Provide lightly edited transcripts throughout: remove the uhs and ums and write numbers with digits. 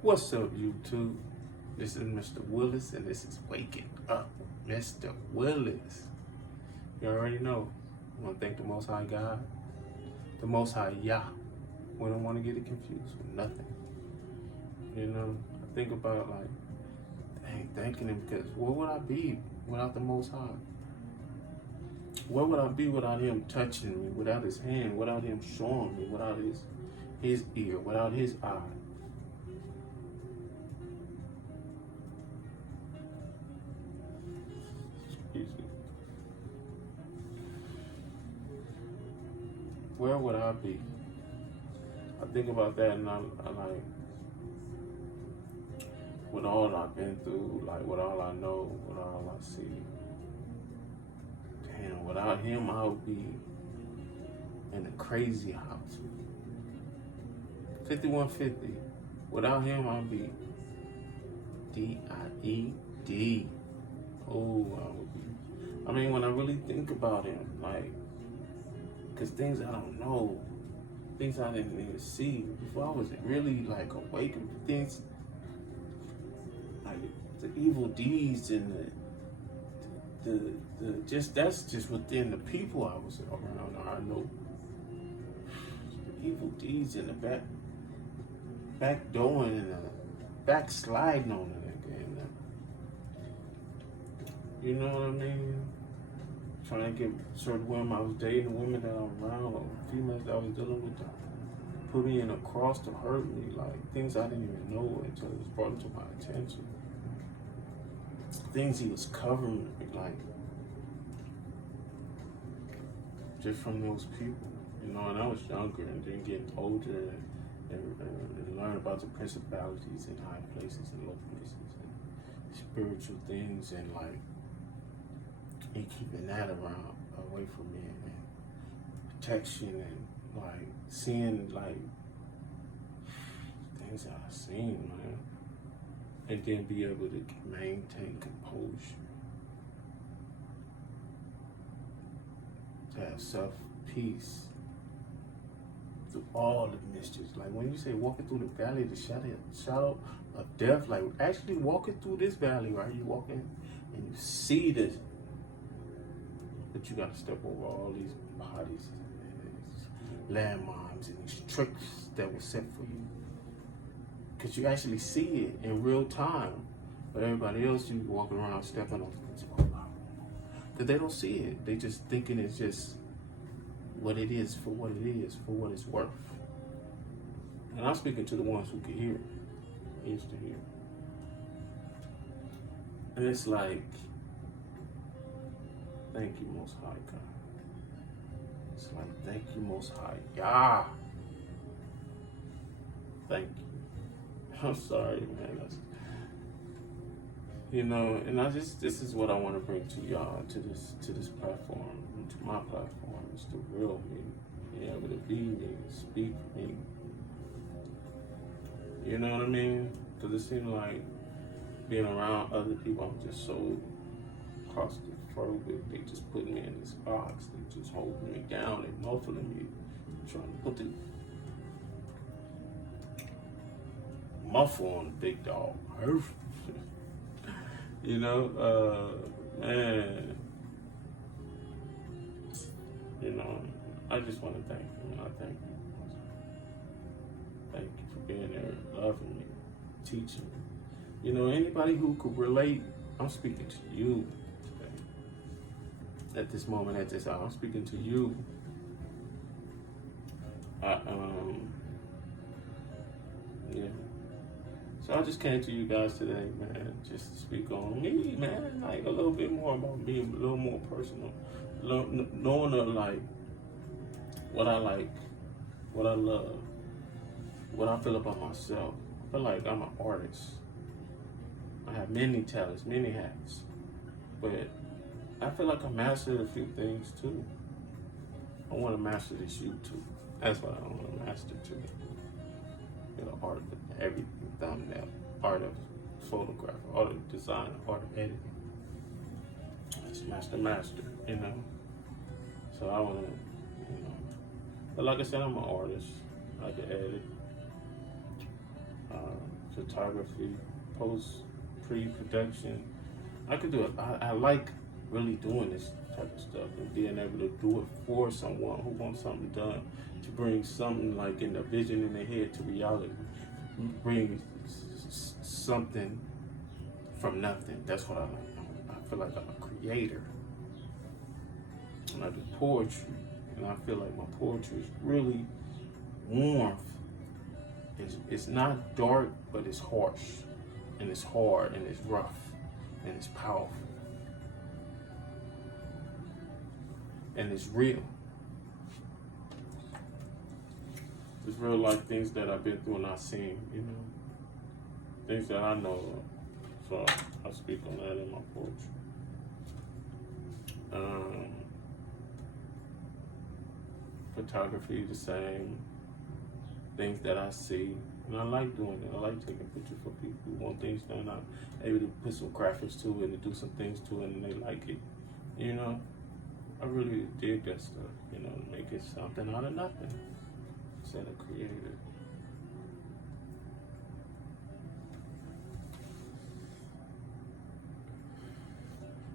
What's up, YouTube? This is Mr. Willis, and this is Waking Up with Mr. Willis. You already know. I want to thank the Most High God, the Most High Yah. We don't want to get it confused with nothing. You know, I think about thanking Him, because where would I be without the Most High? Where would I be without Him touching me, without His hand, without Him showing me, without His ear, without His eye? Where would I be? I think about that, and I like, with all I've been through, like with all I know, with all I see. Damn, without Him, I would be in a crazy house. 5150. Without Him, I'd be D-I-E-D. Oh, I would be. I mean, when I really think about Him, like, because things I don't know, things I didn't even see before I was really like awakened, things like the evil deeds and the just, that's just within the people I was around. I know the evil deeds and the backdoing and the backsliding on it again. You know what I mean? Trying to get certain women I was dating, women that I'm around, or females that I was dealing with, put me in a cross to hurt me, like things I didn't even know until it was brought to my attention. Things He was covering me, like just from those people, you know. And I was younger, and then getting older, and learn about the principalities in high places and low places, and spiritual things, and like. And keeping that around, away from me, and protection, and like seeing like things that I've seen, man, and then be able to maintain composure, to have self-peace through all the mischiefs. Like when you say walking through the valley of the shadow of death, like actually walking through this valley, right? You walking and you see this. But you got to step over all these bodies and landmines and these tricks that were set for you. Because you actually see it in real time. But everybody else, you walking around stepping on things. Because they don't see it. They just thinking it's just what it is, for what it is, for what it's worth. And I'm speaking to the ones who can hear it. Used to hear. And it's like, thank you, Most High God. It's like, thank you, Most High Yah. Thank you. I'm sorry, man. You know, and this is what I want to bring to y'all, to this platform, to my platform. It's the real me, being able to be me, speak me. You know what I mean? Because it seems like being around other people, I'm just so claustrophobic. They just put me in this box. They just holding me down and muffling me, trying to put the muffle on the big dog. You know, man. You know, I just want to thank you. I thank you. Thank you for being there, loving me, teaching me. You know, anybody who could relate, I'm speaking to you today. At this moment, at this hour, I'm speaking to you. Yeah. So I just came to you guys today, man, just to speak on me, man, like a little bit more about me, a little more personal, knowing like, what I like, what I love, what I feel about myself. I feel like I'm an artist. I have many talents, many hats, but I feel like I mastered a few things too. I want to master this YouTube. That's what I want to master too. You know, art of everything, thumbnail, art of photograph, art of design, art of editing. It's master, you know. So I want to, you know. But like I said, I'm an artist. I can edit. photography, post, pre-production. I could do it. I like really doing this type of stuff and being able to do it for someone who wants something done, to bring something like in the vision in their head to reality, bring something from nothing. That's what I like. I feel like I'm a creator, and I do poetry, and I feel like my poetry is really warmth. It's not dark, but it's harsh, and it's hard, and it's rough, and it's powerful, and it's real. It's real life things that I've been through and I've seen, things that I know of. So I speak on that in my poetry. Photography, the same. Things that I see, and I like doing it. I like taking pictures for people who want things done. I'm able to put some graphics to it and do some things to it, and they like it. I really dig that stuff. Making something out of nothing instead of creative.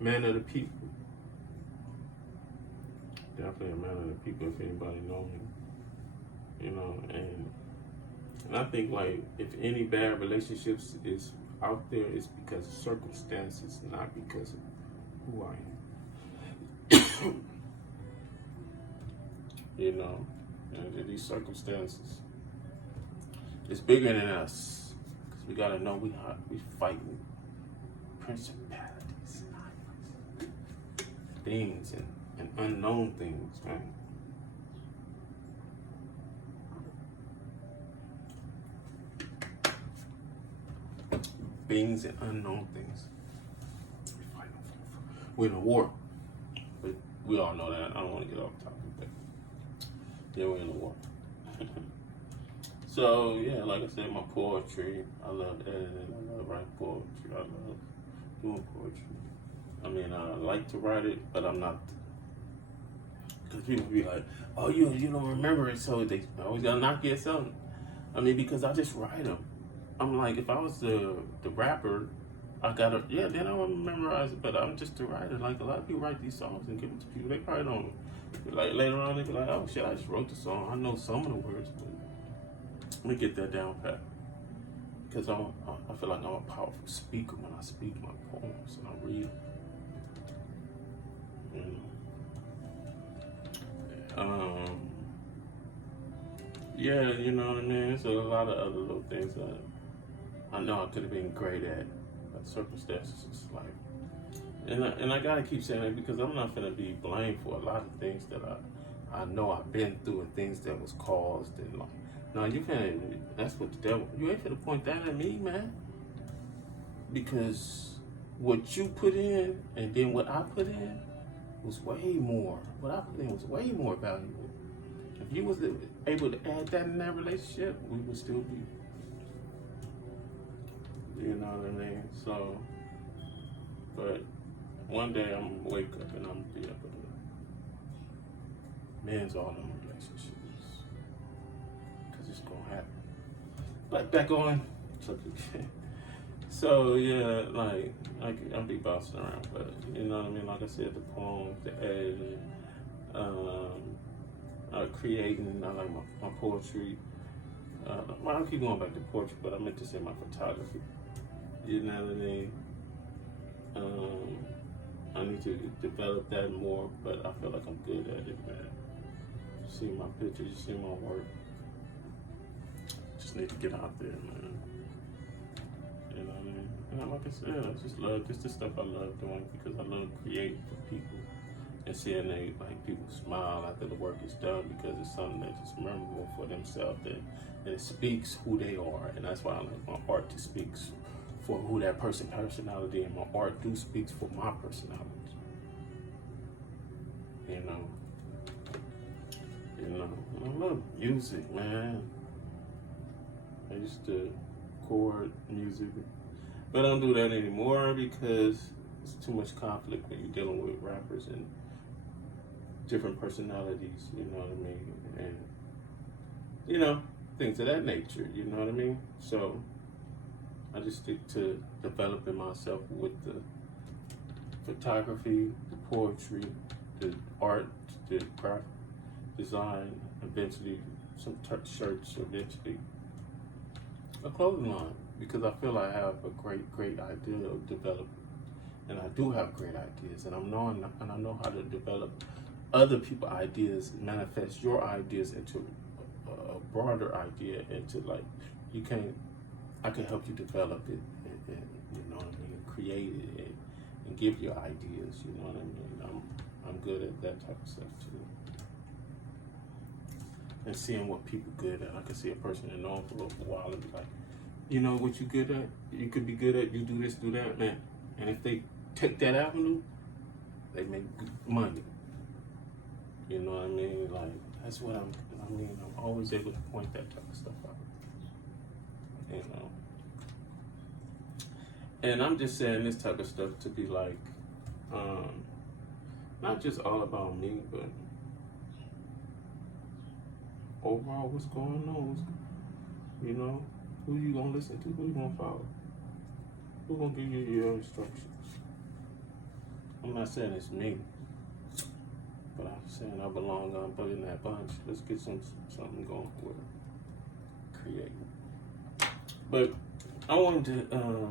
Man of the people. Definitely a man of the people if anybody know me. And I think like if any bad relationships is out there, it's because of circumstances, not because of who I am. And these circumstances, it's bigger than us. Because we gotta know we fighting principalities and things and unknown things, man. Beings and unknown things. We're in a war. But we all know that. I don't want to get off topic, but yeah, we're in a war. So yeah, like I said, my poetry, I love editing, I love writing poetry, I love doing poetry. I like to write it, but I'm not, because people be like, oh, you don't remember it, so they always gotta knock you or something. Because I just write them. I'm like, if I was the rapper, then I would memorize it, but I'm just the writer. Like, a lot of people write these songs and give them to people. They probably don't, like, later on, they be like, oh shit, I just wrote the song. I know some of the words, but let me get that down pat. Because I feel like I'm a powerful speaker when I speak my poems and I read them. Yeah, you know what I mean? So a lot of other little things that I know I could have been great at, but circumstances is life. And I gotta keep saying that because I'm not gonna be blamed for a lot of things that I know I've been through and things that was caused and like. No, you can't. That's what the devil. You ain't gonna point that at me, man. Because what you put in and then what I put in was way more. What I put in was way more valuable. If you was able to add that in that relationship, we would still be. You know what I mean? So, but one day I'm gonna wake up and I'm gonna be able to man's all in relationships. Cause it's gonna happen. Like back on. So yeah, like I'll be bouncing around, but you know what I mean? Like I said, the poems, the editing, creating, I like my poetry. I'll keep going back to poetry, but I meant to say my photography. You know what I mean? I need to develop that more, but I feel like I'm good at it, man. You see my pictures, you see my work. Just need to get out there, man. You know what I mean? And like I said, I just love this. The stuff I love doing because I love creating for people and seeing people smile after the work is done because it's something that's just memorable for themselves and it speaks who they are. And that's why I like my art to speak for who that personality and my art speaks for my personality. You know, I love music, man. I used to record music, but I don't do that anymore because it's too much conflict when you're dealing with rappers and different personalities, you know what I mean? And, things of that nature, you know what I mean? So, I just stick to developing myself with the photography, the poetry, the art, the craft design, eventually some shirts, eventually a clothing line, because I feel I have a great idea of developing, and I do have great ideas, and I know how to develop other people's ideas, manifest your ideas into a broader idea, into like I can help you develop it, and you know what I mean, and create it, and give your ideas. You know what I mean? I'm good at that type of stuff too. And seeing what people good at. I can see a person that knows for a while and be like, you know what you good at? You could be good at, you do this, do that, man. And if they take that avenue, they make money. You know what I mean? Like, that's what I'm always able to point that type of stuff out. You know? And I'm just saying this type of stuff to be like, not just all about me, but overall what's going on. You know, who you gonna listen to, who you gonna follow, who gonna give you your instructions. I'm not saying it's me, but I'm saying I belong in that bunch. Let's get something going with it. Create. But I wanted to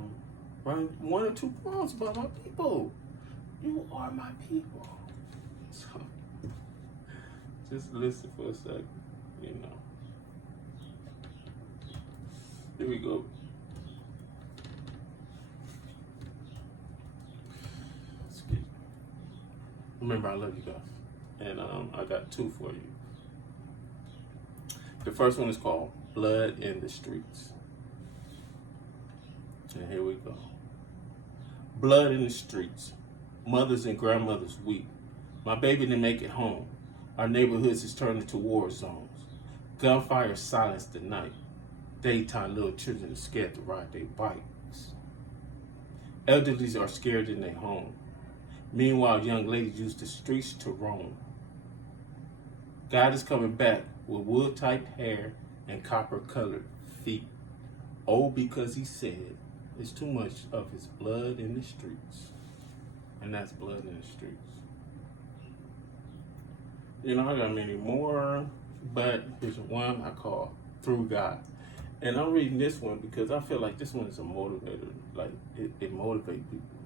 write 1 or 2 poems about my people. You are my people. So just listen for a second, you know. Here we go. Excuse me. Remember, I love you guys. And I got 2 for you. The first one is called Blood in the Streets. And here we go. Blood in the streets. Mothers and grandmothers weep. My baby didn't make it home. Our neighborhoods is turning to war zones. Gunfire silenced the night. Daytime, little children are scared to ride their bikes. Elderlies are scared in their home. Meanwhile, young ladies use the streets to roam. God is coming back with wood-type hair and copper-colored feet. Oh, because he said it's too much of his blood in the streets. And that's blood in the streets. You know, I got many more, but here's one I call Through God. And I'm reading this one because I feel like this one is a motivator. Like, it motivates people,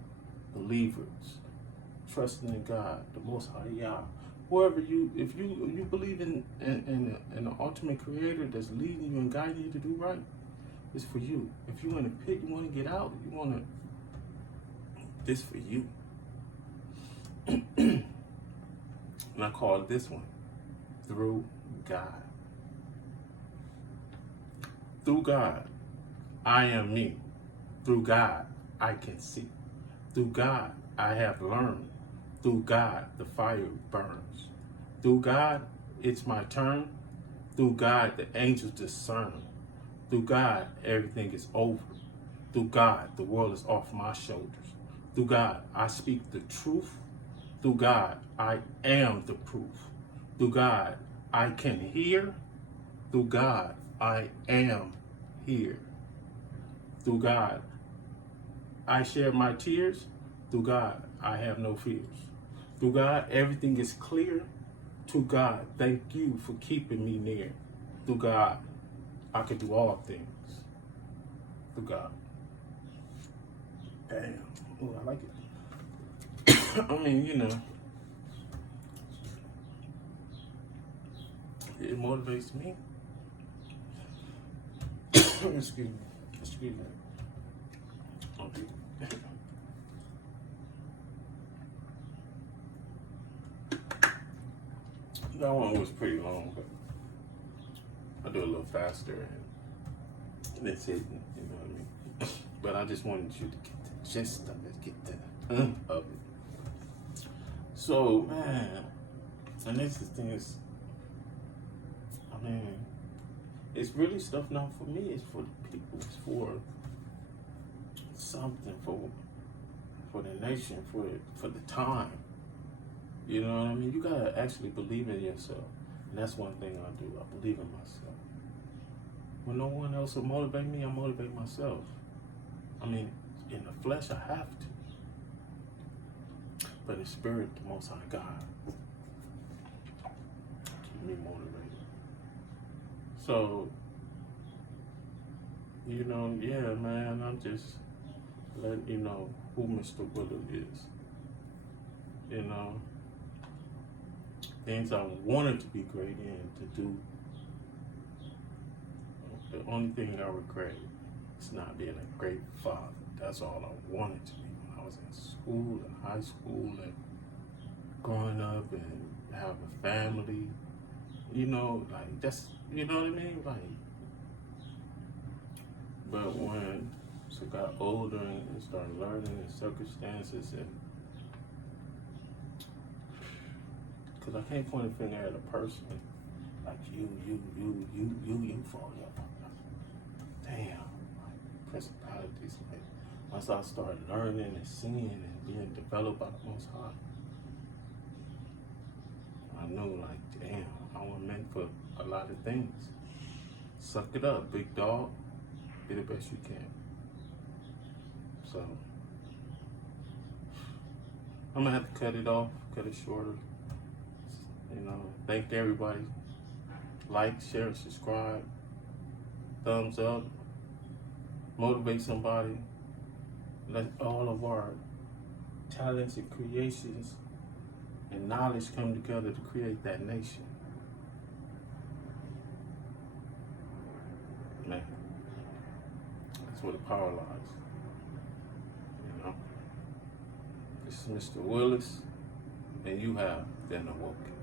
believers, trusting in God, the Most High Yah. Whoever if you believe in the ultimate creator that's leading you and guiding you to do right, it's for you. If you in a pit, you want to get out, this for you. And I call this one Through God. Through God, I am me. Through God, I can see. Through God, I have learned. Through God, the fire burns. Through God, it's my turn. Through God, the angels discern. Through God, everything is over. Through God, the world is off my shoulders. Through God, I speak the truth. Through God, I am the proof. Through God, I can hear. Through God, I am here. Through God, I share my tears. Through God, I have no fears. Through God, everything is clear. To God, thank you for keeping me near. Through God, I can do all things. Through God. Damn. Ooh, I like it. I mean, you know, it motivates me. Excuse me. Excuse me. Okay. That one was pretty long, but I do it a little faster, and that's it. You know what I mean? But I just wanted you to get the gist of it, get the of it. So, man, and this is things. I mean, it's really stuff not for me. It's for the people. It's for something for the nation, for the time. You know what I mean? You gotta actually believe in yourself. And that's one thing I do. I believe in myself. When no one else will motivate me, I motivate myself. I mean, in the flesh, I have to. But in spirit, the Most High God keep me motivated. So, you know, yeah, man, I'm just letting you know who Mr. Willis is. You know, things I wanted to be great in to do. The only thing I regret is not being a great father. That's all I wanted to be when I was in school and high school and growing up and having a family. You know, like that's, you know what I mean? Like, but when I got older and started learning the circumstances, and because I can't point a finger at a person like you for your damn, like principalities. Like once I started learning and seeing and being developed by the Most High, I knew like, damn, I was meant for a lot of things. Suck it up, big dog. Be the best you can. So I'm gonna have to cut it off, cut it shorter. You know, thank everybody. Like, share, subscribe, thumbs up, motivate somebody. Let all of our talents and creations and knowledge come together to create that nation. Man, that's where the power lies. You know? This is Mr. Willis, and you have been awoken.